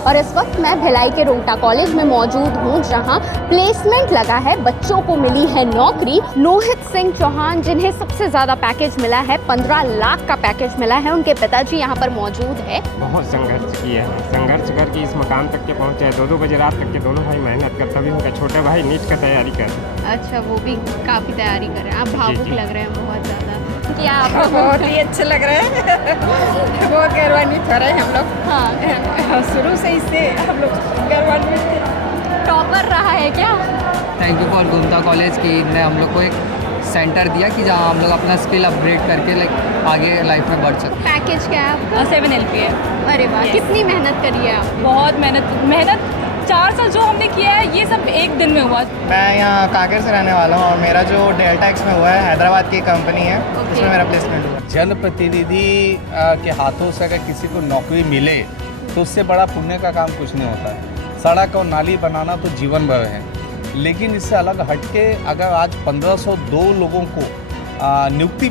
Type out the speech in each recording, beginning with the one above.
और इस वक्त मैं भिलाई के रोंगटा कॉलेज में मौजूद हूँ, जहाँ प्लेसमेंट लगा है, बच्चों को मिली है नौकरी। नोहित सिंह चौहान, जिन्हें सबसे ज़्यादा पैकेज मिला है, 15 लाख का पैकेज मिला है, उनके पिताजी यहाँ पर मौजूद है। बहुत संघर्ष किया है, संघर्ष करके इस मकाम तक के पहुँचे हैं। 2-2 बजे रात तक के दोनों भाई मेहनत कर, तभी उनका छोटा भाई नीट का तैयारी कर। अच्छा, वो भी काफ़ी तैयारी कर रहे हैं। आप भावुक लग रहे हैं बहुत ज़्यादा। क्या आपको बहुत ही अच्छे लग रहे हैं। बहुत गौरवान्वित हो रहे हैं हम लोग। हाँ, शुरू से इससे हम लोग गौरवान्वित थे। टॉपर रहा है क्या? थैंक यू फॉर गुमता कॉलेज की ने हम लोग को एक सेंटर दिया कि जहाँ हम लोग अपना स्किल अपग्रेड करके लाइक आगे लाइफ में बढ़ सकते। पैकेज क्या है आपका? 7 LP है। अरे वाह, कितनी मेहनत करी है आप? बहुत मेहनत 4 साल जो हमने किया है ये सब एक दिन में हुआ। मैं यहाँ कांकेर से रहने वाला हूँ और मेरा जो डेल्टा एक्स में हुआ है, हैदराबाद की कंपनी है, उसमें मेरा प्लेसमेंट हुआ। जनप्रतिनिधि के हाथों से अगर किसी को नौकरी मिले तो उससे बड़ा पुण्य का काम कुछ नहीं होता है। सड़क और नाली बनाना तो जीवन भर है, लेकिन इससे अलग हटके अगर आज 1502 लोगों को नियुक्ति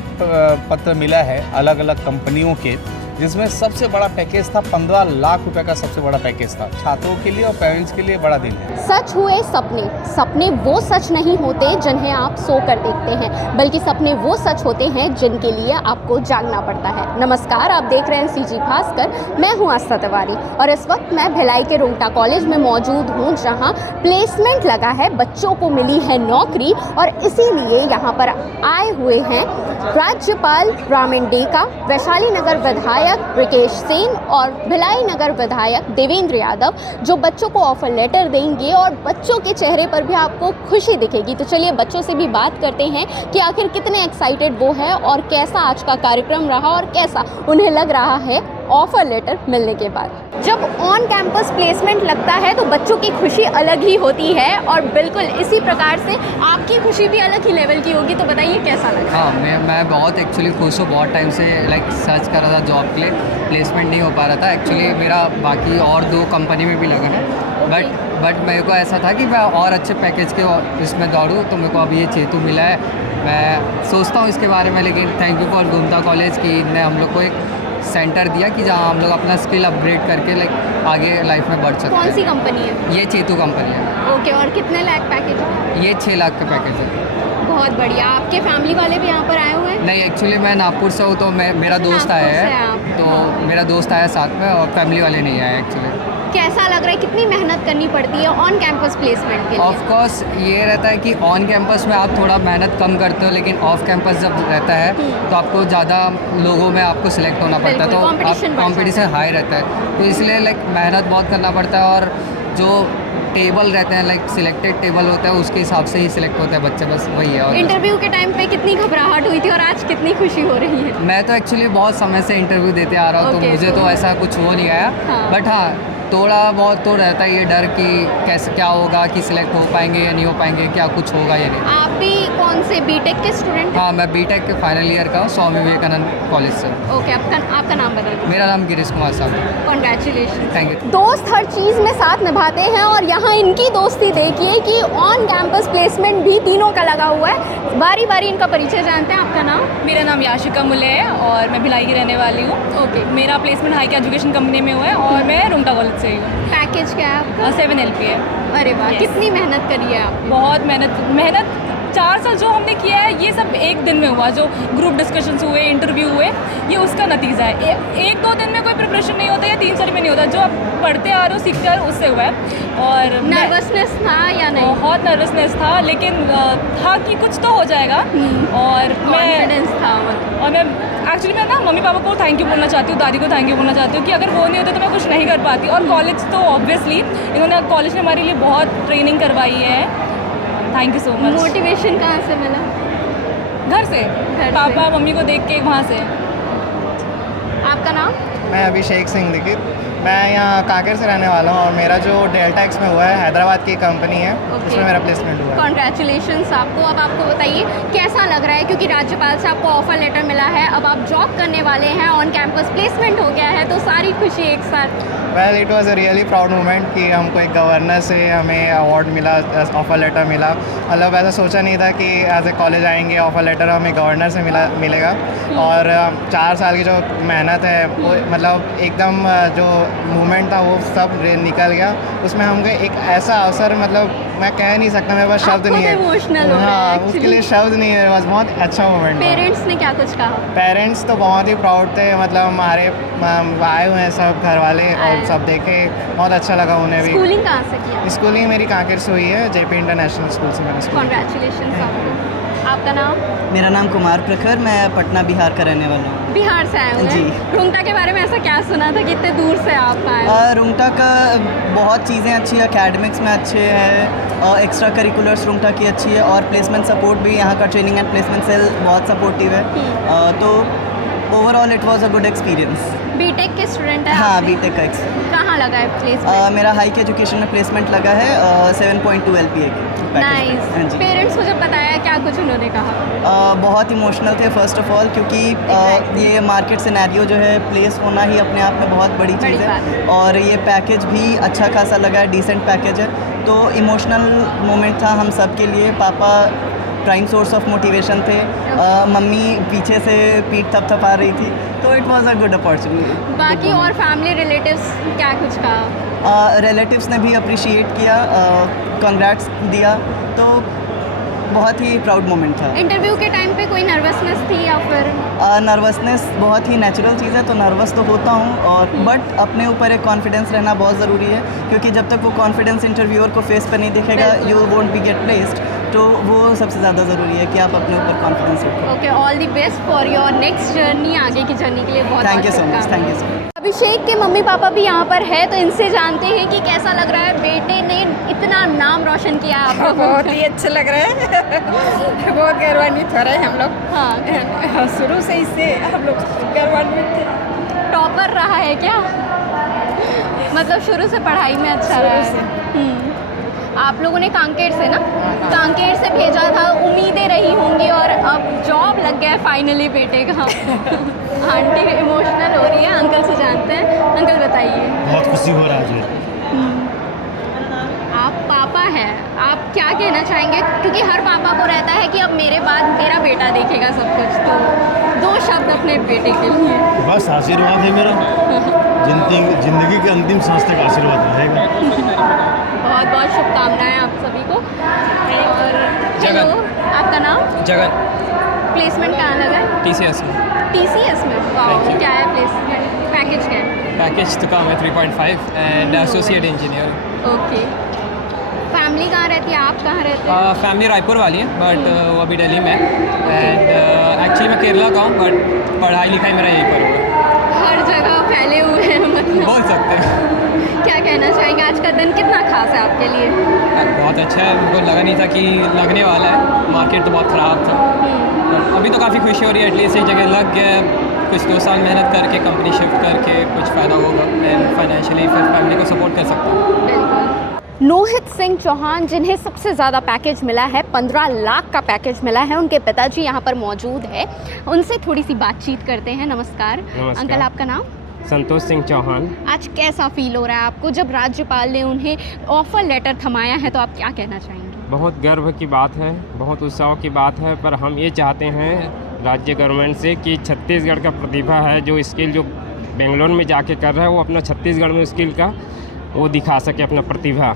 पत्र मिला है अलग अलग कंपनियों के, जिसमें सबसे बड़ा पैकेज था 15 लाख रुपए का, सबसे बड़ा पैकेज था। छात्रों के लिए और पेरेंट्स के लिए बड़ा दिन है। सच हुए सपने, सपने वो सच नहीं होते जिन्हें आप सो कर देखते हैं, बल्कि सपने वो सच होते हैं जिनके लिए आपको जागना पड़ता है। नमस्कार, आप देख रहे हैं CG भास्कर, मैं हूँ आस्था तिवारी और इस वक्त मैं भिलाई के रोंगटा कॉलेज में मौजूद हूँ, जहाँ प्लेसमेंट लगा है, बच्चों को मिली है नौकरी और इसीलिए यहाँ पर आए हुए हैं राज्यपाल रामेन डेका, वैशाली नगर विधायक ब्रिकेश सेन और भिलाई नगर विधायक देवेंद्र यादव, जो बच्चों को ऑफर लेटर देंगे और बच्चों के चेहरे पर भी आपको खुशी दिखेगी। तो चलिए बच्चों से भी बात करते हैं कि आखिर कितने एक्साइटेड वो है और कैसा आज का कार्यक्रम रहा और कैसा उन्हें लग रहा है ऑफर लेटर मिलने के बाद। जब ऑन कैंपस प्लेसमेंट लगता है तो बच्चों की खुशी अलग ही होती है और बिल्कुल इसी प्रकार से आपकी खुशी भी अलग ही लेवल की होगी। तो बताइए कैसा लगा? हाँ, मैं बहुत एक्चुअली खुश हूँ। बहुत टाइम से लाइक सर्च कर रहा था जॉब के लिए, प्लेसमेंट नहीं हो पा रहा था। एक्चुअली मेरा बाकी और 2 कंपनी में भी लगा है, बट मेरे को ऐसा था कि मैं और अच्छे पैकेज के इसमें दौड़ूँ, तो मेरे को अभी ये चेतु मिला है। मैं सोचता हूँ इसके बारे में, लेकिन थैंक यू फॉर गुमता कॉलेज की ने हम लोग को एक सेंटर दिया कि जहाँ हम लोग अपना स्किल अपग्रेड करके लाइक आगे लाइफ में बढ़ सकते हैं। कौन सी कंपनी है? ये चेतु कंपनी है। ओके, और कितने लाख पैकेज है? ये 6 लाख का पैकेज है। बहुत बढ़िया। आपके फैमिली वाले भी यहाँ पर आए हुए हैं? नहीं, एक्चुअली मैं नागपुर से हूँ, तो मेरा दोस्त आया है, तो मेरा दोस्त आया साथ में और फैमिली वाले नहीं आए एक्चुअली। कैसा लग रहा है, कितनी मेहनत करनी पड़ती है ऑन कैंपस प्लेसमेंट के लिए? ऑफ कोर्स ये रहता है कि ऑन कैंपस में आप थोड़ा मेहनत कम करते हो, लेकिन ऑफ कैंपस जब रहता है तो आपको ज़्यादा लोगों में आपको सिलेक्ट होना पड़ता है, तो कॉम्पिटिशन हाई रहता है, तो इसलिए लाइक मेहनत बहुत करना पड़ता है। और जो टेबल रहते हैं, लाइक सिलेक्टेड टेबल होता है, उसके हिसाब से ही सिलेक्ट होते हैं बच्चे, बस वही है। और इंटरव्यू के टाइम पे कितनी घबराहट हुई थी और आज कितनी खुशी हो रही है? मैं तो एक्चुअली बहुत समय से इंटरव्यू देते आ रहा हूँ, तो मुझे तो ऐसा कुछ हो नहीं आया। बट हाँ, थोड़ा बहुत तो रहता है ये डर कि कैसे क्या होगा, कि सिलेक्ट हो पाएंगे या नहीं हो पाएंगे, क्या कुछ होगा या नहीं। आप भी कौन से बीटेक के स्टूडेंट? हाँ, मैं बीटेक के फाइनल ईयर का हूँ, स्वामी विवेकानंद कॉलेज से। ओके, आपका नाम बता दीजिए। मेरा नाम गिरीश कुमार साहब है। कॉन्ग्रेचुलेशन। Thank you. दोस्त हर चीज़ में साथ निभाते हैं और यहाँ इनकी दोस्ती देखिए कि ऑन कैंपस प्लेसमेंट भी तीनों का लगा हुआ है। बारी बारी इनका परिचय जानते हैं। आपका नाम? मेरा नाम याशिका मुले है और मैं भिलाई की रहने वाली हूँ। ओके। मेरा प्लेसमेंट हाई एजुकेशन कंपनी में हुआ है और मैं रोंगटा कॉलेज से ही हूँ। पैकेज क्या है आपका? 7 LP है। अरे वाह, कितनी मेहनत करी है आप? बहुत मेहनत 4 साल जो हमने किया है ये सब एक दिन में हुआ। जो ग्रुप डिस्कशंस हुए, इंटरव्यू हुए, ये उसका नतीजा है। 1-2 दिन में कोई प्रिपरेशन नहीं होता या 3 साल में नहीं होता। जो आप पढ़ते आ रहे हो, सीखते आ रहे हो, उससे हुआ है। और नर्वसनेस था या नहीं? बहुत नर्वसनेस था, लेकिन था कि कुछ तो हो जाएगा। और कॉन्फिडेंस था। और मैं एक्चुअली मैं ना मम्मी पापा को थैंक यू बोलना चाहती हूँ, दादी को थैंक यू बोलना चाहती हूँ कि अगर वो नहीं होते तो मैं कुछ नहीं कर पाती। और कॉलेज तो ऑब्वियसली इन्होंने कॉलेज ने हमारे लिए बहुत ट्रेनिंग करवाई है। Thank you so much. Motivation कहाँ से मिला? घर से, पापा मम्मी को देख के, वहाँ से। आपका नाम? मैं अभिषेक सिंह दीक्षित, मैं यहाँ कांकेर से रहने वाला हूँ और मेरा जो डेल्टा एक्स में हुआ है, हैदराबाद की कंपनी है, उसमें मेरा प्लेसमेंट हुआ है। कॉन्ग्रेचुलेशंस आपको। अब आपको बताइए कैसा लग रहा है, क्योंकि राज्यपाल से आपको ऑफर लेटर मिला है, अब आप जॉब करने वाले हैं, ऑन कैंपस प्लेसमेंट हो गया है, तो सारी खुशी एक साथ। Well, it was a really proud moment कि हमको एक गवर्नर से हमें अवार्ड मिला, ऑफर लेटर मिला। मतलब ऐसा सोचा नहीं था कि एज ए कॉलेज आएंगे, ऑफर लेटर हमें गवर्नर से मिलेगा। और 4 साल की जो मेहनत है वो मतलब एकदम जो मोमेंट था वो सब निकल गया। उसमें हमको एक ऐसा अवसर, मतलब मैं कह नहीं सकता, मेरे पास शब्द नहीं है। इमोशनल हो गए हाँ, actually। उसके लिए शब्द नहीं है, बस बहुत अच्छा मोमेंट था। पेरेंट्स ने क्या कुछ कहा? पेरेंट्स तो बहुत ही प्राउड थे, मतलब हमारे आए हुए हैं सब घर वाले आए। और सब देखे, बहुत अच्छा लगा उन्हें भी। स्कूलिंग कहाँ से किया? स्कूलिंग मेरी कांकेर से हुई है, जेपी इंटरनेशनल स्कूल से मैंने स्कूल। कॉन्ग्रेचुलेशन आपको। आपका नाम? मेरा नाम कुमार प्रखर, मैं पटना बिहार का रहने वाला हूँ। बिहार से आए हुए जी। हैं। रुंगटा के बारे में ऐसा क्या सुना था कि इतने दूर से आप आए हैं? रुंगटा का बहुत चीज़ें अच्छी है, एकेडमिक्स में अच्छे हैं, एक्स्ट्रा करिकुलर्स रुंगटा की अच्छी है और प्लेसमेंट सपोर्ट भी यहाँ का ट्रेनिंग एंड प्लेसमेंट सेल बहुत सपोर्टिव है। तो overall it was a good experience. BTech के स्टूडेंट हैं? हाँ, आप भी? बीटेक का एक्सपीरियंस। कहाँ लगा है प्लेसमेंट? मेरा हाई के एजुकेशन में प्लेसमेंट लगा है 7.2 LPA की पैकेज। हाँ नाइस। जी। पेरेंट्स को जब बताया क्या कुछ उन्होंने कहा? बहुत इमोशनल थे फर्स्ट ऑफ ऑल, क्योंकि ये मार्केट सिनेरियो जो है प्लेस होना ही अपने आप में बहुत बड़ी चीज़ बात है और ये पैकेज भी अच्छा खासा लगा है, डिसेंट पैकेज है। तो इमोशनल मोमेंट था हम सब के लिए। पापा प्राइम सोर्स ऑफ मोटिवेशन थे, मम्मी पीछे से पीठ थपथपा रही थी, तो it was a good opportunity. बाकी और फैमिली रिलेटिव्स क्या कुछ कहा? रिलेटिव्स ने भी अप्रिशिएट किया, कंग्रेट्स दिया, तो बहुत ही प्राउड मोमेंट था। इंटरव्यू के टाइम पे कोई नर्वसनेस थी या फिर? नर्वसनेस बहुत ही नेचुरल चीज़ है, तो नर्वस तो होता हूँ और बट अपने ऊपर एक कॉन्फिडेंस रहना बहुत ज़रूरी है, क्योंकि जब तक वो कॉन्फिडेंस इंटरव्यूअर को फेस पर नहीं दिखेगा, you won't be get placed. तो वो सबसे ज़्यादा ज़रूरी है कि आप अपने ऊपर कॉन्फिडेंस रखें। Okay, all the best for your next journey, आगे की जर्नी के लिए बहुत thank you so much, thank you so much. Abhishek के मम्मी पापा भी यहाँ पर है, तो इनसे जानते हैं कि कैसा लग रहा है, बेटे ने इतना नाम रोशन किया आपका। बहुत ही अच्छा लग रहा है बहुत गौरवान्वित हो रहे हैं हम लोग। हाँ, शुरू से इससे हम लोग गौरवान्वित थे। टॉपर रहा है क्या? मतलब शुरू से पढ़ाई में अच्छा रहा है। आप लोगों ने कांकेर से ना, कांकेर से भेजा था, उम्मीदें रही होंगी और अब जॉब लग गया फाइनली बेटे का। आंटी इमोशनल हो रही है, अंकल से जानते हैं। अंकल बताइए। बहुत खुशी हो रहा है मुझे। आप पापा हैं, आप क्या कहना चाहेंगे? क्योंकि हर पापा को रहता है कि अब मेरे बाद मेरा बेटा देखेगा सब कुछ, तो 2 शब्द अपने बेटे के लिए। बस आशीर्वाद है मेरा, जिंदगी के अंतिम सांस तक आशीर्वाद रहेगा। बहुत बहुत शुभकामनाएं आप सभी को। और हेलो, आपका नाम? जगन। प्लेसमेंट कहाँ लगा है? TCS में। TCS में? Wow, Thank you। क्या है प्लेसमेंट? पैकेज क्या है? पैकेज तो कम है 3.5 and associate engineer. Okay. Family कहाँ रहती है, आप कहाँ रहते हैं? फैमिली रायपुर वाली है, बट वो अभी दिल्ली में है एंड एक्चुअली मैं केरला का हूँ, बट पढ़ाई लिखाई मेरा यहीं पर हुआ। हर जगह फैले हुए हैं मतलब। बोल सकते हैं। क्या कहना चाहेंगे, आज का दिन कितना खास है आपके लिए? बहुत अच्छा है, मुझको लगा नहीं था कि लगने वाला है, मार्केट तो बहुत ख़राब था, बट अभी तो काफ़ी खुशी हो रही है, एटलीस्ट एक जगह लग गया। कुछ 2 साल मेहनत करके कंपनी शिफ्ट करके कुछ फ़ायदा होगा एंड फाइनेंशियली फिर फैमिली को सपोर्ट कर सकता हूँ। बिल्कुल। नोहित सिंह चौहान, जिन्हें सबसे ज़्यादा पैकेज मिला है, 15 लाख का पैकेज मिला है, उनके पिताजी यहाँ पर मौजूद है, उनसे थोड़ी सी बातचीत करते हैं। नमस्कार। नमस्कार। अंकल, आपका नाम? संतोष सिंह चौहान। आज कैसा फील हो रहा है आपको जब राज्यपाल ने उन्हें ऑफर लेटर थमाया है, तो आप क्या कहना चाहेंगे? बहुत गर्व की बात है, बहुत उत्साह की बात है, पर हम ये चाहते हैं राज्य गवर्नमेंट से कि छत्तीसगढ़ का प्रतिभा है, जो स्किल जो बेंगलोर में जाके कर रहा है, वो अपना छत्तीसगढ़ में स्किल का वो दिखा सके, अपना प्रतिभा।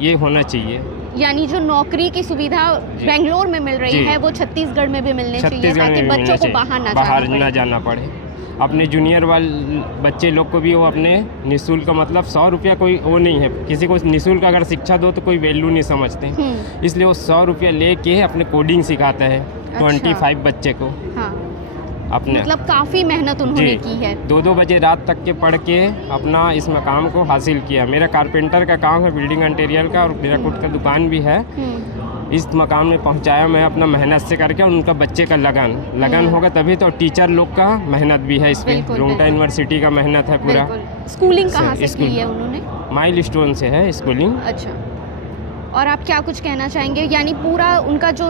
ये होना चाहिए। यानी जो नौकरी की सुविधा बेंगलोर में मिल रही है, वो छत्तीसगढ़ में भी मिलनी चाहिए, छत्तीसगढ़ ताकि में भी बच्चों को मिलना बाहर चाहिए, ना जाना पड़े। अपने जूनियर वाले बच्चे लोग को भी वो अपने निःशुल्क, मतलब 100 रुपया कोई वो नहीं है, किसी को निःशुल्क अगर शिक्षा दो तो कोई वैल्यू नहीं समझते, इसलिए वो 100 रुपया लेके अपने कोडिंग सिखाता है। 25 बच्चे को। हाँ। अपने मतलब काफ़ी मेहनत उन्होंने की है। 2-2 बजे रात तक के पढ़ के अपना इस मकाम को हासिल किया। मेरा कारपेंटर का काम है, बिल्डिंग इंटीरियर का, और मेरा खुद का दुकान भी है। इस मकाम में पहुंचाया मैं अपना मेहनत से करके, उनका बच्चे का लगन होगा तभी तो। टीचर लोग का मेहनत भी है इसमें, रुंगटा यूनिवर्सिटी का मेहनत है पूरा। स्कूलिंग कहाँ से की है उन्होंने? माइलस्टोन से है स्कूलिंग। अच्छा। और आप क्या कुछ कहना चाहेंगे, यानी पूरा उनका जो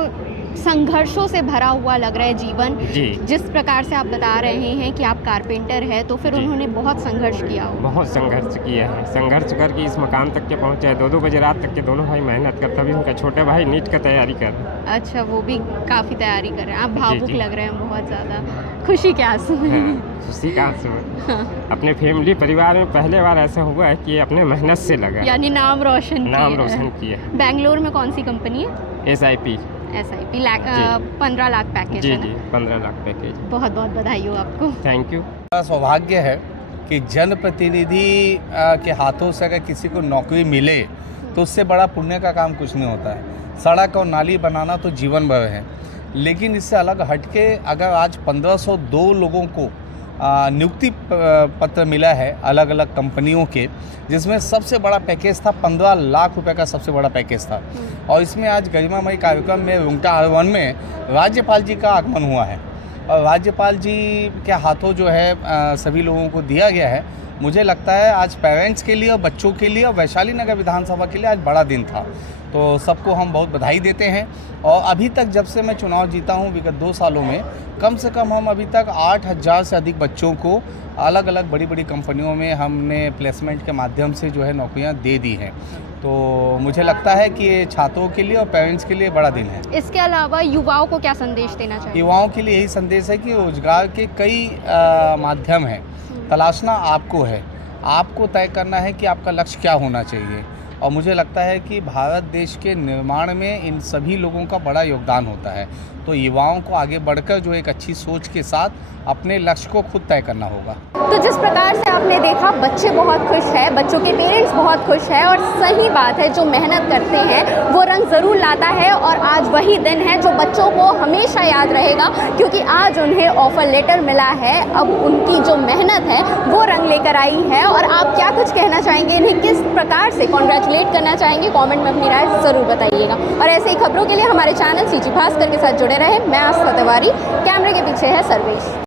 संघर्षों से भरा हुआ लग रहा है जीवन। जी। जिस प्रकार से आप बता रहे हैं कि आप कारपेंटर हैं, तो फिर जी। उन्होंने बहुत संघर्ष किया हो। बहुत संघर्ष किया है, संघर्ष करके इस मकाम तक के पहुँचे हैं। 2-2 बजे रात तक के दोनों भाई मेहनत करते, अभी उनका छोटा भाई नीट का तैयारी कर रहा है। अच्छा, वो भी काफ़ी तैयारी कर रहे हैं। आप भावुक जी। लग रहे हैं बहुत ज़्यादा, खुशी के आंसू में। हाँ, खुशी का आंसू है। अपने फैमिली परिवार में पहले बार ऐसा हुआ है कि अपने मेहनत से लगा, यानी नाम रोशन नाम किया है। रोशन किया है। बेंगलोर में कौन सी कंपनी है? SIP। SIP 15 लाख पैकेज जी है ना? जी, 15 लाख पैकेज। बहुत बहुत बधाई हो आपको। Thank you. बड़ा सौभाग्य है कि जनप्रतिनिधि के हाथों से अगर किसी को नौकरी मिले तो उससे बड़ा पुण्य का काम कुछ नहीं होता है। सड़क और नाली बनाना तो जीवन भर है, लेकिन इससे अलग हटके अगर आज 1502 लोगों को नियुक्ति पत्र मिला है अलग अलग कंपनियों के, जिसमें सबसे बड़ा पैकेज था 15 लाख रुपए का, सबसे बड़ा पैकेज था। और इसमें आज गरिमामयी कार्यक्रम में रुंगटा R1 में राज्यपाल जी का आगमन हुआ है और राज्यपाल जी के हाथों जो है सभी लोगों को दिया गया है। मुझे लगता है आज पेरेंट्स के लिए और बच्चों के लिए और वैशाली नगर विधानसभा के लिए आज बड़ा दिन था, तो सबको हम बहुत बधाई देते हैं। और अभी तक जब से मैं चुनाव जीता हूं विगत 2 सालों में कम से कम हम अभी तक 8000 से अधिक बच्चों को अलग अलग बड़ी बड़ी कंपनियों में हमने प्लेसमेंट के माध्यम से जो है नौकरियां दे दी हैं। तो मुझे लगता है कि ये छात्रों के लिए और पेरेंट्स के लिए बड़ा दिन है। इसके अलावा युवाओं को क्या संदेश देना चाहिए? युवाओं के लिए यही संदेश है कि रोजगार के कई माध्यम हैं, तलाशना आपको है, आपको तय करना है कि आपका लक्ष्य क्या होना चाहिए। और मुझे लगता है कि भारत देश के निर्माण में इन सभी लोगों का बड़ा योगदान होता है, तो युवाओं को आगे बढ़कर जो एक अच्छी सोच के साथ अपने लक्ष्य को खुद तय करना होगा। तो जिस प्रकार से आपने देखा, बच्चे बहुत खुश हैं, बच्चों के पेरेंट्स बहुत खुश हैं और सही बात है, जो मेहनत करते हैं वो रंग ज़रूर लाता है। और आज वही दिन है जो बच्चों को हमेशा याद रहेगा, क्योंकि आज उन्हें ऑफर लेटर मिला है। अब उनकी जो मेहनत है वो रंग लेकर आई है। और आप क्या कुछ कहना चाहेंगे, इन्हें किस प्रकार से कॉन्ग्रेचुलेट करना चाहेंगे, कॉमेंट में अपनी राय ज़रूर बताइएगा। और ऐसे ही खबरों के लिए हमारे चैनल CG भास्कर के साथ जुड़े रहें। मैं आस्था तिवारी, कैमरे के पीछे है सर्वेश।